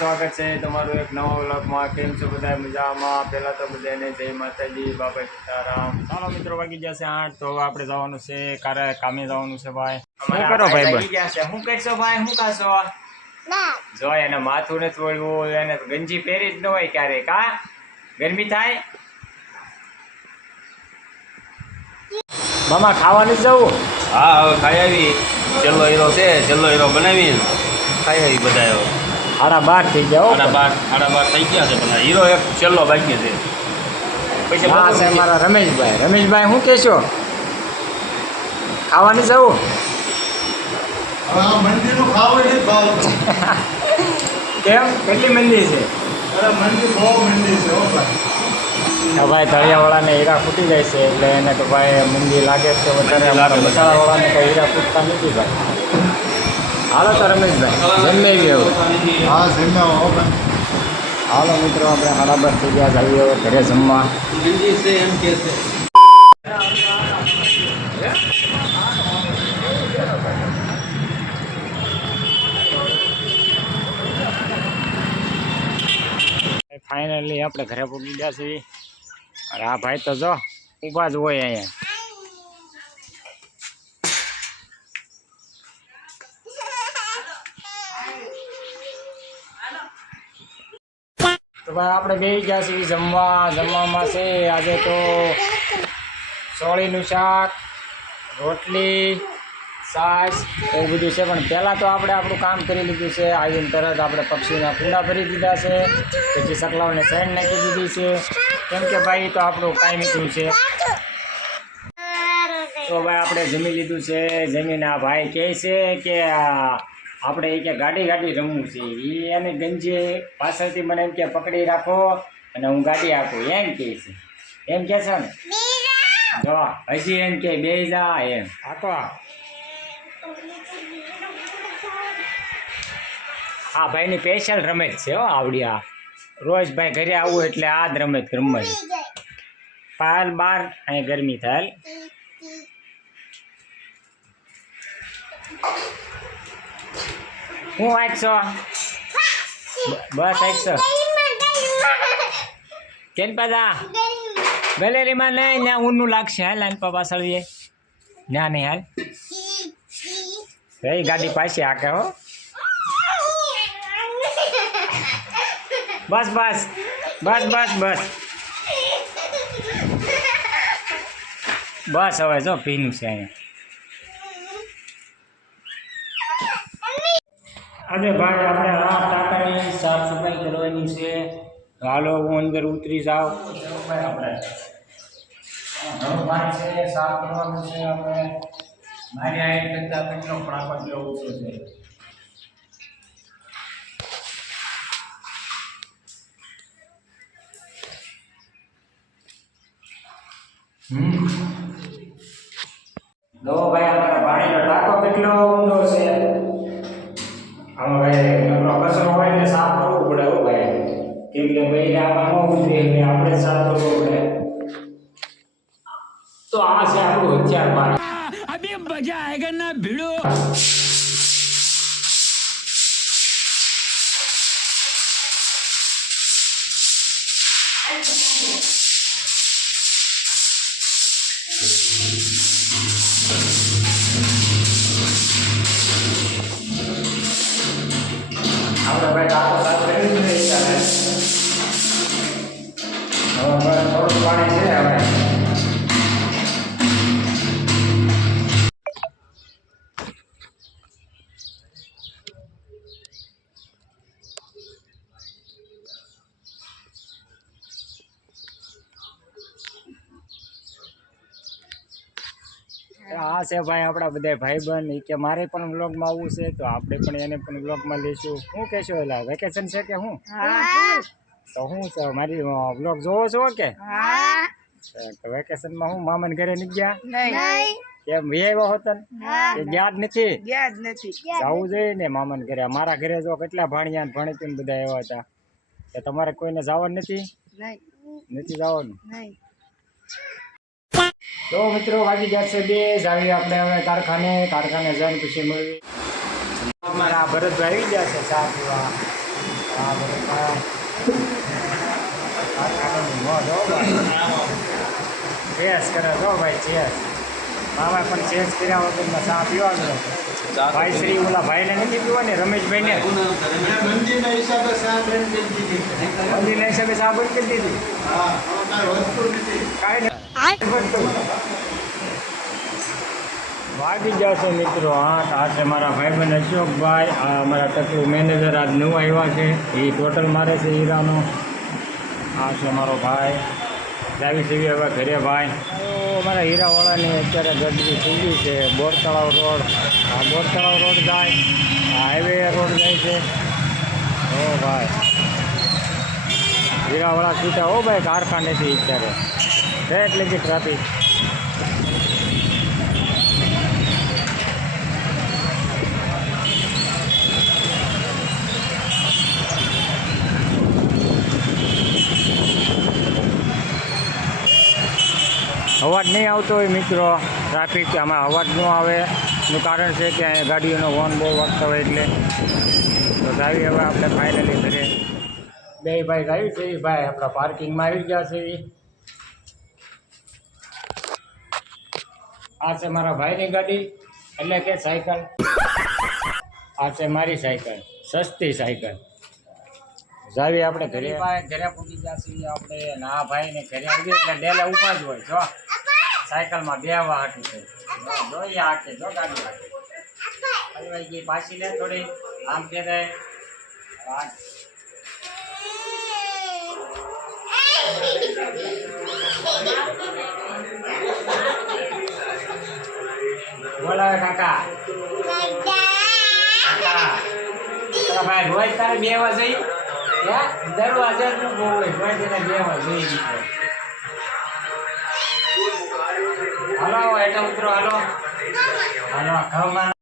સ્વાગત છે તમારું એક નવા વ્લોગમાં. કેમ છો બધા? મજામાં? પહેલાં તો બધાને જય માતાજી બાબા સીતારામ. ચાલો મિત્રો વાગી ગયા છે આઠ. તો આપણે જવાનું છે કારે કામે જવાનું છે ભાઈ. શું કરો ભાઈ વાગી ગયા છે. શું કરશો ભાઈ? શું ખાશો? જો એને માથું નથી વળવું એને ગંજી પહેરી જ ન હોય ક્યારે કા? ગરમી થાય? મામા ખાવાનું જ જવું હા હવે ખાઈ આવી. છેલ્લો હીરો છે છેલ્લો હીરો બનાવી ખાઈ આવી બધા આડા બાર થઈ ગયા હો. આડા બાર આડા બાર થઈ ગયા છે પણ હીરો એક છેલ્લો બાકી છે. પછી હા છે. મારા રમેશભાઈ. રમેશભાઈ શું કહેશો? ખાવાની જવું? હા મંદિરનું ખાવું નહીં ભાવતું કેમ? કેટલી મંદી છે? અરે મંદિર બહુ મંદિર છે હો ભાઈ. તળિયાવાળાને હીરા ફૂટી જાય છે એટલે એને તો ભાઈ મંદી લાગે છે વધારે. મસાલાવાળાને તો હીરા ફૂટતા નથી ભાઈ. હાલો તો રમેશભાઈ જમી ગયો હા જમ્યા હો હાલો મિત્રો આપણે બરાબર થઈ ગયા જઈએ હવે ઘરે જમવા. ફાઈનલી એમ કે છે. ફાઇનલી આપણે ઘરે પહોંચી ગયા છીએ. અરે આ ભાઈ તો જો ઊભા જ હોય અહીંયા. તો ભાઈ આપણે બે ગયા છીએ જમવા. જમવામાં છે આજે તો સોળીનું શાક, રોટલી, સાસ, એવું બધું છે. પણ પહેલાં તો આપણે આપણું કામ કરી લીધું છે. આવીને તરત આપણે પક્ષીના કુંડા ભરી દીધા છે. પછી સકલાઓને સેન્ડ નાખી દીધી છે. કેમ કે ભાઈ, તો આપણું કાયમીનું છે. તો ભાઈ, આપણે જમી લીધું છે. જમીને આ ભાઈ કહે છે કે આ આપણે એ કે ગાડી ગાડી રમવું છે. એ એને ગંજી પાછળથી મને એમ કે પકડી રાખો અને હું ગાડી આપું. એમ કહે છે. એમ કહે છે ને? જો હજી એમ કે બે જા એમ. આખો આ ભાઈની સ્પેશિયલ રમત છે હો આવડી આ. રોજ ભાઈ ઘરે આવું એટલે આ જ રમત રમવા છે પાલ બાર અહીં ગરમી થાય. હું વાંચશો? બસ, વાંચશો. કેમ પાછા ગેલેરીમાં નહીં ત્યાં ઊનનું લાગશે. હાલ, આન પાછળ એ ના નહીં, હાલ. એ ગાડી પાસે હાકે હો. બસ બસ. બસ બસ બસ. બસ, હવે જો, પીનું છે અહીંયા. આજે ભાઈ આપણે આ ટાંકાની સાફ સફાઈ કરવાની છે હાલો હું અંદર ઉતરી જાઉં ભાઈ આપણે ઘણું પાણી છે સાફ કરવાનું છે આપણે મારી હાઈટ કરતાં કેટલો પણ આપણે જેવો ઓછો છે હમ જો ભાઈ અમારા પાણીનો ટાંકો કેટલો ઊંડો છે એટલે ભાઈ આમાં હોવું જોઈએ એટલે આપણે સાચો પકડે તો આ છે આપણું હથિયાર બાર અભી મજા આયેગા ના ભીડો આ છે ભાઈ આપણા બધા ભાઈબંધ. ઈ કે મારે પણ વ્લોગમાં આવવું છે, તો આપણે પણ એને પણ વ્લોગમાં લઈશું. શું કહેશો એટલે વેકેશન છે કે શું? તો હું છે મારી વ્લોગ જોવો છો કે? તો વેકેશનમાં હું મામાને ઘરે નથી ગયા? કેમ આવ્યો હોતન? કે ગયા જ નથી? યાદ નથી. જવું જોઈએ ને મામન ઘરે. મારા ઘરે જો કેટલા ભાણિયા ને ભણીતી બધા આવ્યા હતા. કે તમારે કોઈને જવાનું નથી? નહીં. નથી જવાનું? નહીં. તો મિત્રો વાગી ગયા છે બે. જાવી આપણે હવે કારખાને. કારખાને જઈને પછી મળવી અમારા ભરતભાઈ આવી ગયા છે ચા પીવા. હા બધું કાંઈ કાકાની મોજ હો ભાઈ ચેસ કરે જો ભાઈ ચેસ બાબા પણ ચેસ કર્યા વગરમાં ચા પીવાનો ભાઈ શ્રી ઓલા ભાઈને નથી પીવાની રમેશભાઈને. મેં મંદિરના હિસાબે ચા બંધ કરી દીધી છે. મંદિરના હિસાબે ચા બંધ કરી દીધી હા હવે કાંઈ વસ્તુ નથી. કાંઈ વાગી જશે મિત્રો આઠ. આ છે મારા ભાઈબંધ અશોકભાઈ. આ અમારા ટકલું મેનેજર આજ નવા આવ્યા છે. એ ટોટલ મારે છે હીરાનો. આ છે મારો ભાઈ. જાવી સીવી હવે ઘરે ભાઈ. અમારા હીરાવાળાની અત્યારે ગરદી થઈ છે. બોર તળાવ રોડ. આ બોર તળાવ રોડ જાય. હાઈવે રોડ જાય છે. ઓ ભાઈ. હીરાવાળા છૂટા. હો ભાઈ, કારખાનેથી અત્યારે. એટલે કે ટ્રાફિક અવાજ નહીં આવતો હોય મિત્રો. ટ્રાફિક આમાં અવાજ ન આવે. એનું કારણ છે કે અહીંયા ગાડીઓનો હોર્ન બહુ વાગતો હોય એટલે. તો જાવી હવે આપણે ફાઇનલી ઘરે. બે ભાઈ ગાયું છે. ભાઈ આપણા પાર્કિંગમાં આવી ગયા છે. આ છે મારા ભાઈની ગાડી. એટલે કે સાયકલ. આ છે મારી સાયકલ. સસ્તી સાયકલ. જાવી આપણે ઘરે. ઘરે પૂકી જશે આપણે ના ભાઈ ભાઈને ઘરે આવી એટલે ડેલે ઊભા જ હોય. જો. સાયકલમાં બે હાટું છે. જોઈએ હાકે, જો ગાડી હાકે. ગઈ પાછી લે થોડી. આમ કે દે બોલાવે કાકા. કાકા. ભાઈ રોજ તારે બે જઈ? હે? દરવાજે બહુ હોય રોજ એને બેવા જોઈ દીધો હાલો એટલે મિત્રો હાલો. હાલો ઘઉંમાં